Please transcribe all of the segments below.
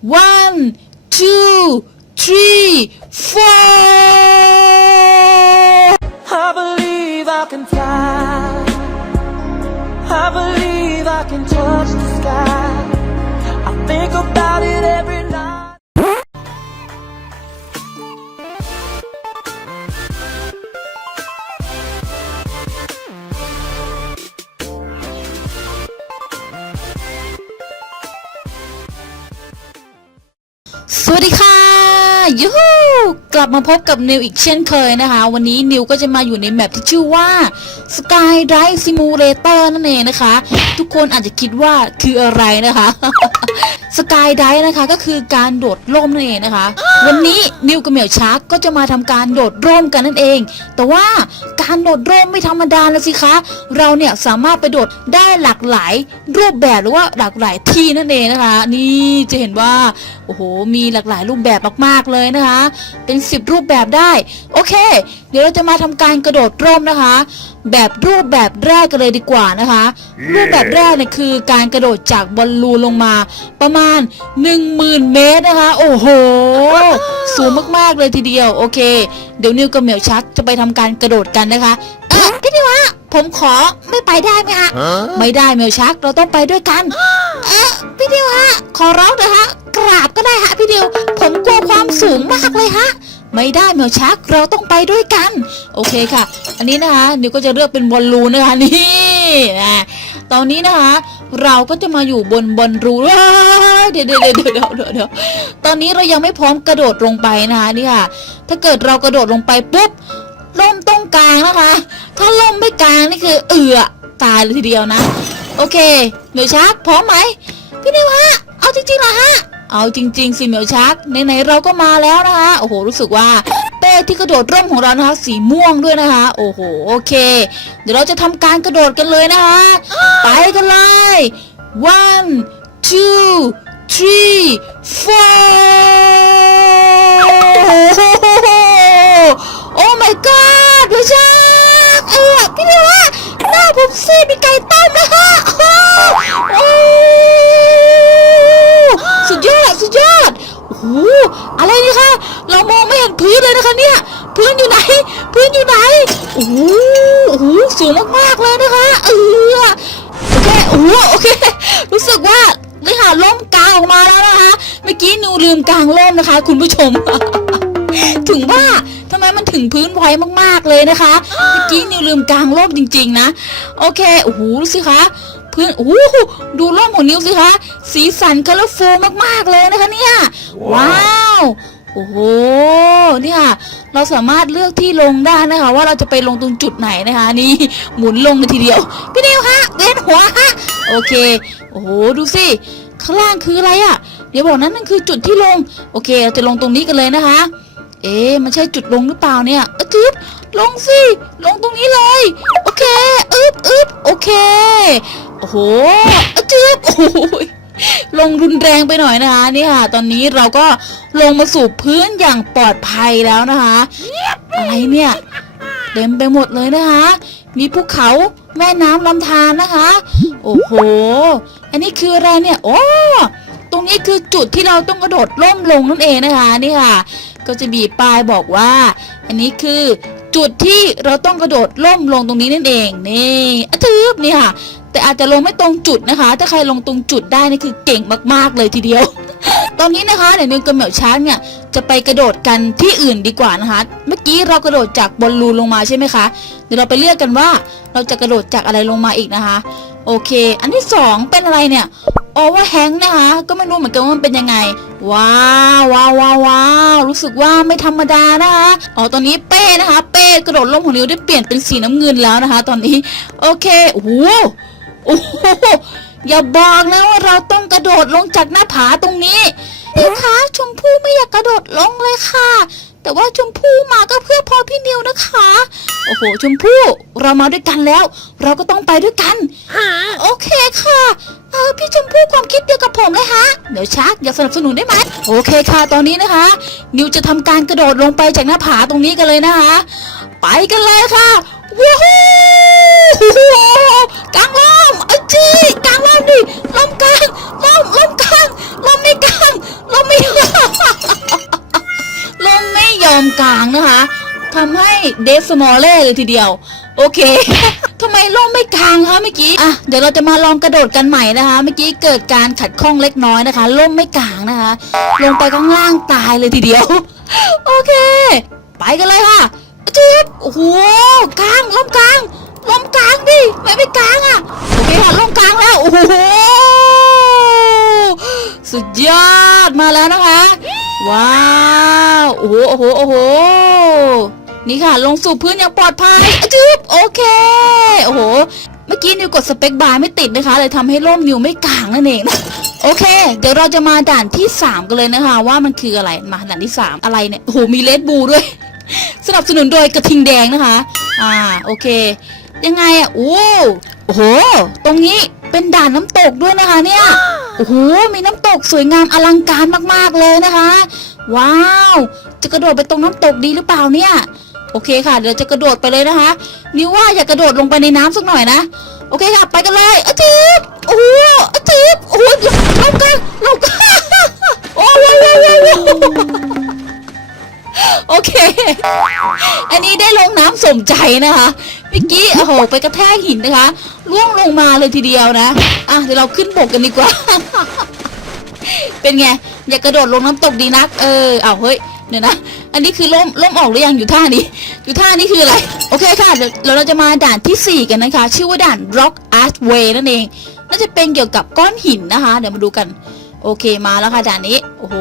one two three four I believe I can fly. I believe I can touch สวัสดีค่ะยูฮูกลับมาพบกับนิวอีกเช่นเคยนะคะ วันนี้นิวก็จะมาอยู่ในแมปที่ชื่อว่า Sky Drive Simulator นั่นเองนะคะ ทุกคนอาจจะคิดว่าคืออะไรนะคะ Sky Drive นะคะก็คือการโดดร่มนั่นเองนะคะ วันนี้นิวกับเหมียวชาร์กก็จะมาทำการโดดร่มกันนั่นเอง แต่ว่าการโดดร่มไม่ธรรมดานะสิคะ เราเนี่ยสามารถไปโดดได้หลากหลายรูปแบบหรือว่าหลากหลายที่นั่นเองนะคะ นี่จะเห็นว่าโอ้โหมีหลากหลายรูปแบบมากๆเลยนะคะ เป็น10 รูปแบบได้ โอเค เดี๋ยวเราจะมาทำการกระโดดร่มนะคะ แบบรูปแบบแรกกันเลยดีกว่านะคะ รูปแบบแรกเนี่ยคือการกระโดดจากบอลลูนลงมา ประมาณ 10,000 เมตรนะคะ โอ้โห สูงมากๆเลยทีเดียว โอเค เดี๋ยวนิวกับเหมียวชักจะไปทำการกระโดดกันนะคะ เออพี่นิวะผมขอไม่ไปได้ไหมฮะ ไม่ได้เหมียวชักเราต้องไปด้วยกัน เออพี่ดิวฮะ ขอร้องนะฮะ กราบก็ได้ฮะพี่ดิว ผมกลัวความสูงมากเลยฮะ ไม่ได้เหมียวชักเราต้องไปด้วยกัน โอเคค่ะ อันนี้นะคะนิวก็จะเลือกเป็นบอลลูนนะคะนี่นะตอนนี้นะคะ เราก็จะมาอยู่บนบอลลูนว้ายเดี๋ยวเดี๋ยวเดี๋ยวเดี๋ยวเดี๋ยวเดี๋ยวตอนนี้เรายังไม่พร้อมกระโดดลงไปนะคะนี่ค่ะ ถ้าเกิดเรากระโดดลงไปปุ๊บล่มต้อง กลางนะคะ ถ้าล่มไม่กลางนี่คือเอือตายเลยทีเดียวนะ โอเคเหมียวชักพร้อมไหมพี่นิวฮะเอาจริงๆเหรอฮะเอาจริง ๆสิเหมียวชักไหนๆเราก็มาแล้วนะคะโอ้โหรู้สึกว่าเป้ที่กระโดดร่มของเรานะคะสีม่วงด้วยนะคะ โอ้โหโอเค เดี๋ยวเราจะทำการกระโดดกันเลยนะคะ ไปกันเลย one two three four โอ้ my god พี่ชักเออพี่นิวฮะหน้าผมซีดเป็นไก่ต้มนะคะโอ้สุดยอดสุดยอดโอ้โหอะไรนี่คะเรามองไม่เห็นพื้นเลยนะคะเนี่ยพื้นอยู่ไหน พื้นอยู่ไหนโอ้โหโอ้โหสูงมากๆเลยนะคะเออโอเคโอ้โหโอเค รู้สึกว่านี่ค่ะล่มกลางออกมาแล้วนะคะ เมื่อกี้หนูลืมกลางล่มนะคะ คุณผู้ชม ถึงว่า ทำไมมันถึงพื้นไวมากๆเลยนะคะเมื่อกี้นิวลืมกลางร่มจริง ๆ นะ โอเคโอ้โหดูสิคะพื้นโอ้โหดูร่มของนิวสิคะสีสันคัลเลอร์ฟูมากๆเลยนะคะเนี่ยว้าวโอ้โหเนี่ยเราสามารถเลือกที่ลงได้นะคะ ว่าเราจะไปลงตรงจุดไหนนะคะ นี่หมุนลงเลยทีเดียวพี่นิวฮะเวียนหัวฮะโอเคโอ้โหดูสิข้างล่างคืออะไรอะ่ะ เดี๋ยวบอกนั้นนั่นคือจุดที่ลง โอเคเราจะลงตรงนี้กันเลยนะคะ เอ๊ะมันใช่จุดลงหรือเปล่าเนี่ยเออจึ๊บลงสิ ลงตรงนี้เลย โอเคอึบอึบโอเค โอ้โหเออจึ๊บโอ้โหลงรุนแรงไปหน่อยนะคะนี่ค่ะ ตอนนี้เราก็ลงมาสู่พื้นอย่างปลอดภัยแล้วนะคะ อะไรเนี่ยเต็มไปหมดเลยนะคะ มีภูเขาแม่น้ำลำธารนะคะ โอ้โห อันนี้คืออะไรเนี่ย โอ้ ตรงนี้คือจุดที่เราต้องกระโดดล่มลงนั่นเองนะคะ นี่ค่ะ ก็จะมีป้ายบอกว่า อันนี้คือจุดที่เราต้องกระโดดล่มลงตรงนี้นั่นเองนี่อะทึบนี่ค่ะ แต่อาจจะลงไม่ตรงจุดนะคะ ถ้าใครลงตรงจุดได้นี่คือเก่งมากๆเลยทีเดียว ตอนนี้นะคะเดี๋ยวนิวกับเหมียวช้างเนี่ยจะไปกระโดดกันที่อื่นดีกว่านะคะ เมื่อกี้เรากระโดดจากบอลลูนลงมาใช่ไหมคะ เดี๋ยวเราไปเลือกกันว่าเราจะกระโดดจากอะไรลงมาอีกนะคะ โอเค อันที่สองเป็นอะไรเนี่ยโอเวอร์แฮงนะคะ ก็ไม่รู้เหมือนกันว่ามันเป็นยังไง ว้าวว้าวว้าววาวรู้สึกว่าไม่ธรรมดานะคะอ๋อตอนนี้เป้นะคะ เป้กระโดดล่มของนิวได้เปลี่ยนเป็นสีน้ำเงินแล้วนะคะ ตอนนี้ โอเคโอ้โหโอ้โหอย่าบอกนะว่าเราต้องกระโดดลงจากหน้าผาตรงนี้ พี่คะชมพู่ไม่อยากกระโดดลงเลยค่ะ แต่ว่าชมพู่มาก็เพื่อพ่อพี่นิวนะคะ โอ้โหชมพู่เรามาด้วยกันแล้ว เราก็ต้องไปด้วยกันโอเคค่ะเออพี่ชมพู่ความคิดเดียวกับผมเลยฮะเดี๋ยวชักอยากสนับสนุนได้ไหมโอเคค่ะตอนนี้นะคะ นิวจะทำการกระโดดลงไปจากหน้าผาตรงนี้กันเลยนะคะ ไปกันเลยค่ะว้าว กลางล่มไอ้จี้กลางล่มดิล่มกลางล่มล่มกลางล่มไม่กลางล่มไม่ล่มไม่ยอมกลางนะคะทำให้เดฟสมอลเล่เลยทีเดียว โอเคทำไมล่มไม่กลางคะเมื่อกี้ อะ เดี๋ยวเราจะมาลองกระโดดกันใหม่นะคะ เมื่อกี้เกิดการขัดข้องเล็กน้อยนะคะ ล่มไม่กลางนะคะ ลงไปข้างล่างตายเลยทีเดียว โอเค ไปกันเลยค่ะจิ๊บโอ้โหกลางล่มกลาง ล่มกลางดิไม่ไม่กลางอะโอเคค่ะล่มกลางแล้วโอ้โหสุดยอดมาแล้วนะคะ ว้าวโอ้โหโอ้โหโอ้โหนี่ค่ะ ลงสู่พื้นอย่างปลอดภัยจึ๊บโอเคโอ้โหเมื่อกี้นิวกดสเปคบาร์ไม่ติดนะคะ เลยทำให้ร่มนิวไม่กลางนั่นเองนะโอเค เดี๋ยวเราจะมาด่านที่ 3 กันเลยนะคะ ว่ามันคืออะไรมาด่านที่ 3 อะไรเนี่ยโอ้โหมีเลดบูด้วย สนับสนุนโดยกระทิงแดงนะคะ อ่าโอเค ยังไงอะโอ้โอ้โห ตรงนี้เป็นด่านน้ำตกด้วยนะคะเนี่ย โอ้โห มีน้ำตกสวยงามอลังการมากๆเลยนะคะ ว้าว จะกระโดดไปตรงน้ำตกดีหรือเปล่าเนี่ย โอเคค่ะ เดี๋ยวจะกระโดดไปเลยนะคะ นิวว่าอย่ากระโดดลงไปในน้ำสักหน่อยนะ โอเคค่ะ ไปกันเลยอาทิตย์โอ้โหอาทิตย์โอ้โหลงกันลงกันโอ้โหโอ้โหโอ้โห โอเค อันนี้ได้ลงน้ำสมใจนะคะเมื่อกี้โอ้โหไปกระแทกหินนะคะล่วงลงมาเลยทีเดียวนะ อะเดี๋ยวเราขึ้นบกกันดีกว่า เป็นไง อย่ากระโดดลงน้ำตกดีนัก เออเอาเฮ้ยเดี๋ยวนะ อันนี้คือล่มล่มออกหรือยังอยู่ท่านี้ อยู่ท่านี้คืออะไร โอเคค่ะเดี๋ยวเราจะมาด่านทีสี่4 กันนะคะ ชื่อว่าด่าน Rock Art Way นั่นเอง น่าจะเป็นเกี่ยวกับก้อนหินนะคะ เดี๋ยวมาดูกัน โอเคมาแล้วค่ะด่านนี้ โอ้โห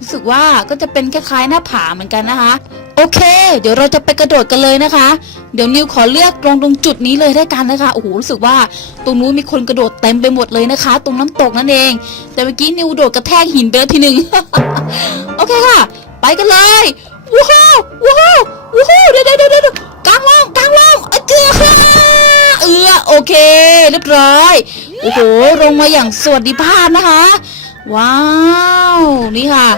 รู้สึกว่าก็จะเป็นคล้ายๆหน้าผาเหมือนกันนะคะ โอเค เดี๋ยวเราจะไปกระโดดกันเลยนะคะ เดี๋ยวนิวขอเลือกตรงตรงจุดนี้เลยได้กันนะคะ โอ้โห รู้สึกว่าตรงนู้นมีคนกระโดดเต็มไปหมดเลยนะคะ ตรงน้ำตกนั่นเอง แต่เมื่อกี้นิวโดดกระแทกหินไปแล้วทีหนึ่งโอเคค่ะ ไปกันเลยว้าวว้าวว้าวเดี๋ยวเดี๋ยวเดี๋ยวเดกลางล่องกลางล่องเออเจือค่ะเออโอเค เรียบร้อย โอ้โห ลงมาอย่างสวัสดิภาพนะคะ ว้าว นี่ค่ะ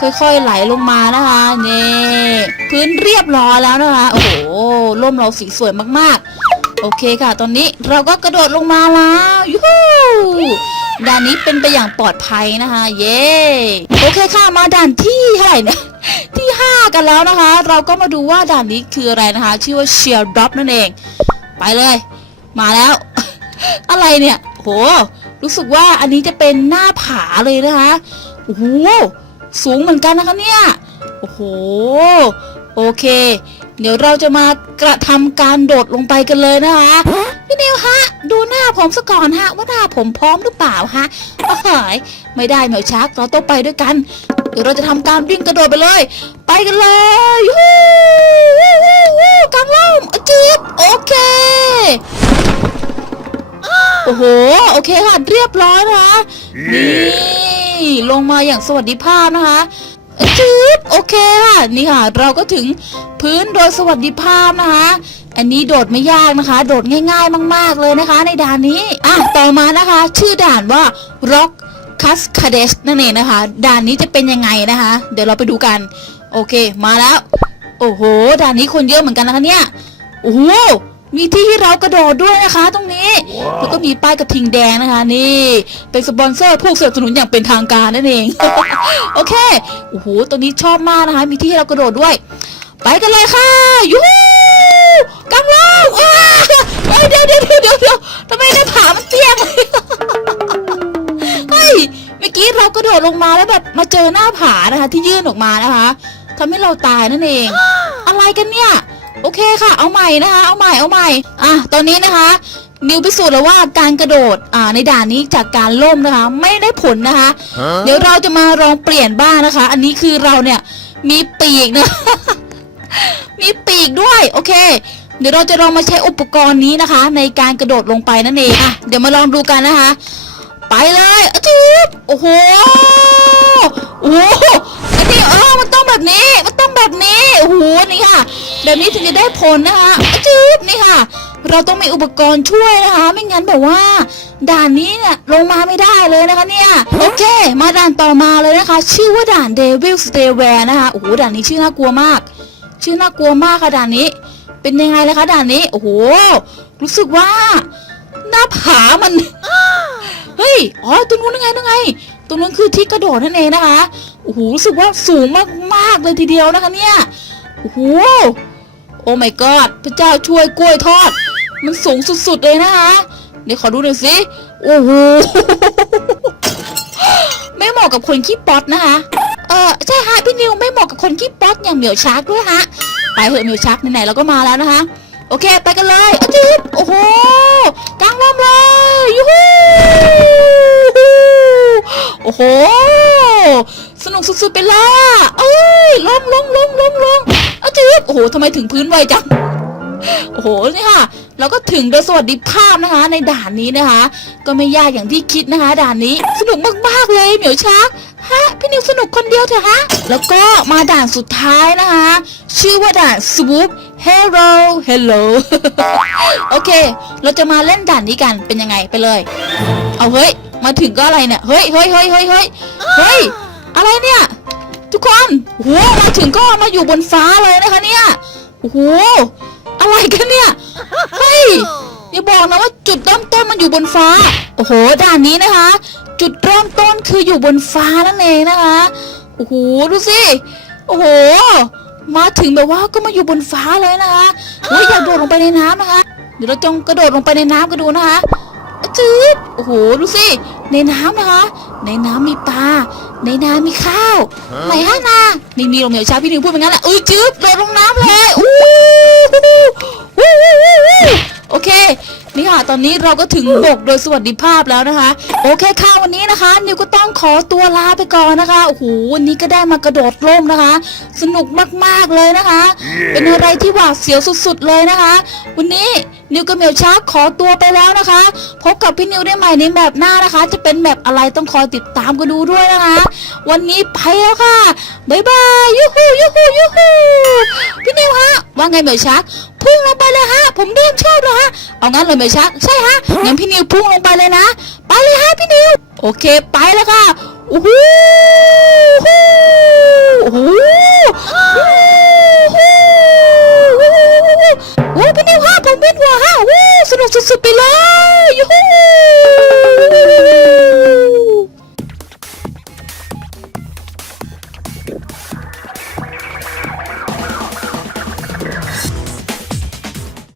ค่อยๆไหลลงมานะคะนี่พื้นเรียบร้อยแล้วนะคะ โอ้โหร่มเราสีสวยมากๆ โอเคค่ะ ตอนนี้เราก็กระโดดลงมาแล้วยูฮูด่านนี้เป็นไปอย่างปลอดภัยนะคะ เย้โอเคค่ะมาด่านที่เท่าไหร่เนี่ยที่ 5 กันแล้วนะคะ เราก็มาดูว่าด่านนี้คืออะไรนะคะ ชื่อว่าเชียร์ดรอปนั่นเอง ไปเลย มาแล้ว อะไรเนี่ยโห รู้สึกว่าอันนี้จะเป็นหน้าผาเลยนะคะโอ้โหสูงเหมือนกันนะคะเนี่ยโอ้โหโอเค เดี๋ยวเราจะมากระทำการโดดลงไปกันเลยนะคะพี่นิวฮะ ดูหน้าผมซะก่อนฮะ ว่าหน้าผมพร้อมหรือเปล่าฮะโอ้ยไม่ได้เหมียวชักเราต้องไปด้วยกัน เดี๋ยวเราจะทำการวิ่งกระโดดไปเลย ไปกันเลยยูฮูวู้วู้วู้กำลังจีบโอเค โอ้โห โอเคค่ะ เรียบร้อยนะคะ นี่ ลงมาอย่างสวัสดิภาพนะคะจืบโอเคค่ะ นี่ค่ะ เราก็ถึงพื้นโดยสวัสดิภาพนะคะ อันนี้โดดไม่ยากนะคะ โดดง่ายๆมาก ๆเลยนะคะ ในด่านนี้ อะ ต่อมานะคะ ชื่อด่านว่า Rock Cascades นั่นเองนะคะ ด่านนี้จะเป็นยังไงนะคะ เดี๋ยวเราไปดูกัน โอเค มาแล้ว โอ้โห ด่านนี้คนเยอะเหมือนกันนะคะเนี่ย โอ้โห มีที่ให้เรากระโดดด้วยนะคะ ตรงนี้ แล้วก็มีป้ายกระทิงแดงนะคะ นี่ เป็นสปอนเซอร์ผู้สนับสนุนอย่างเป็นทางการนั่นเอง โอเค โอ้โหตัวนี้ชอบมากนะคะ มีที่ให้เรากระโดดด้วย ไปกันเลยค่ะ ยูฮูกำลังว้าเฮ้ยเดี๋ยวเดี๋ยวเดี๋ยวเดี๋ยวเดี๋ยวทำไมหน้าผามันเตี้ยงเฮ้ย เมื่อกี้เรากระโดดลงมาแล้วแบบมาเจอหน้าผานะคะ ที่ยื่นออกมานะคะทำให้เราตายนั่นเอง อะไรกันเนี่ย โอเคค่ะ เอาใหม่นะคะ เอาใหม่ เอาใหม่ อะ ตอนนี้นะคะ นิวพิสูจน์แล้วว่าการกระโดด อ่า ในด่านนี้จากการล่มนะคะ ไม่ได้ผลนะคะ เดี๋ยวเราจะมาลองเปลี่ยนบ้างนะคะ อันนี้คือเราเนี่ยมีปีกนะ มีปีกด้วย โอเค เดี๋ยวเราจะลองมาใช้อุปกรณ์นี้นะคะ ในการกระโดดลงไปนั่นเอง อะ เดี๋ยวมาลองดูกันนะคะ ไปเลยอะจิ๊บโอ้โห โอ้โห อันนี้เออ มันต้องแบบนี้ มันต้องแบบนี้ โอ้โห นี่ค่ะ แบบนี้ถึงจะได้ผลนะคะอะจิ๊บนี่ค่ะ เราต้องมีอุปกรณ์ช่วยนะคะ ไม่งั้นแบบว่า ด่านนี้เนี่ยลงมาไม่ได้เลยนะคะเนี่ย โอเค มาด่านต่อมาเลยนะคะ ชื่อว่าด่าน Devil Stairway นะคะ โอ้โห ด่านนี้ชื่อน่ากลัวมาก ชื่อน่ากลัวมากค่ะด่านนี้ เป็นยังไงเลยคะด่านนี้ โอ้โห รู้สึกว่า หน้าผามัน เฮ้ย อ๋อ ตรงนู้นยังไงยังไงตรงนู้นคือที่กระโดดนั่นเองนะคะ โอ้โห รู้สึกว่าสูงมากๆเลยทีเดียวนะคะเนี่ย โอ้โห โอ้ my god พระเจ้าช่วยกล้วยทอด มันสูงสุดๆเลยนะคะเดี๋ยวขอดูหน่อยสิโอ้โหไม่เหมาะกับคนขี้ป๊อตนะคะเออใช่ฮะพี่นิวไม่เหมาะกับคนขี้ป๊อตอย่างเหมียวชาร์กด้วยฮะไปเถอะเหมียวชาร์กไหนๆเราก็มาแล้วนะคะ โอเค ไปกันเลยอจิบโอ้โหกลางลมเลยยูฮูโอ้โห นุกสุดๆไปล่ะเอ้ยลงลงลงลงลงอาจิ๊บโอ้โหทำไมถึงพื้นไวจังโอ้โหนี่ค่ะ เราก็ถึงโดยสวัสดิภาพนะคะ ในด่านนี้นะคะ ก็ไม่ยากอย่างที่คิดนะคะ ด่านนี้สนุกมากๆเลยเหมียวชักฮะพี่นิวสนุกคนเดียวเถอะฮะ แล้วก็มาด่านสุดท้ายนะคะ ชื่อว่าด่าน swoop hello hello โอเค เราจะมาเล่นด่านนี้กันเป็นยังไงไปเลย เอาเฮ้ย มาถึงก็อะไรเนี่ย เฮ้ยเฮ้ยเฮ้ยเฮ้ยเฮ้ยเฮ้ย อะไรเนี่ย ทุกคนโอ้โหมาถึงก็มาอยู่บนฟ้าเลยนะคะเนี่ยโอ้โหอะไรกันเนี่ยเฮ้ยอย่าบอกนะว่าจุดเริ่มต้นมันอยู่บนฟ้า โอ้โหด่านนี้นะคะ จุดเริ่มต้นคืออยู่บนฟ้านั่นเองนะคะโอ้โหดูสิโอ้โหมาถึงแบบว่าก็มาอยู่บนฟ้าเลยนะคะเฮ้ยอยากโดดลงไปในน้ำนะคะเดี๋ยวเราจงกระโดดลงไปในน้ำกันดูนะคะ จืดโอ้โห ดูสิ ในน้ำนะคะ ในน้ำมีปลา ในน้ำมีข้าว ไหนฮะนานี่นี่ลงเหมียวชาพี่นิวพูดเป็นงั้นแหละเอ้ยจืดโดดลงน้ำเลยอู้หูวู้วู้วู้วู้โอเค นี่ค่ะ ตอนนี้เราก็ถึงบกโดยสวัสดิภาพแล้วนะคะ โอเคค่ะวันนี้นะคะ นิวก็ต้องขอตัวลาไปก่อนนะคะ โอ้โห วันนี้ก็ได้มากระโดดร่มนะคะ สนุกมากๆเลยนะคะ เป็นอะไรที่หวาดเสียวสุดๆเลยนะคะ วันนี้ นิวกับเหมียวชาร์กขอตัวไปแล้วนะคะ พบกับพี่นิวได้ใหม่ในแบบหน้านะคะ จะเป็นแบบอะไรต้องคอยติดตามกันดูด้วยนะคะ วันนี้ไปแล้วค่ะบ๊ายบายยูฮูยูฮูยูฮูพี่นิวฮะว่าไงเหมียวชาร์กพุ่งลงไปเลยฮะ ผมเริ่มชอบแล้วฮะเอางั้นเลยเหมียวชาร์กใช่ฮะงั้นพี่นิวพุ่งลงไปเลยนะ ไปเลยฮะพี่นิว โอเคไปแล้วค่ะโอ้โหโอ้โห ¡Vamos a su!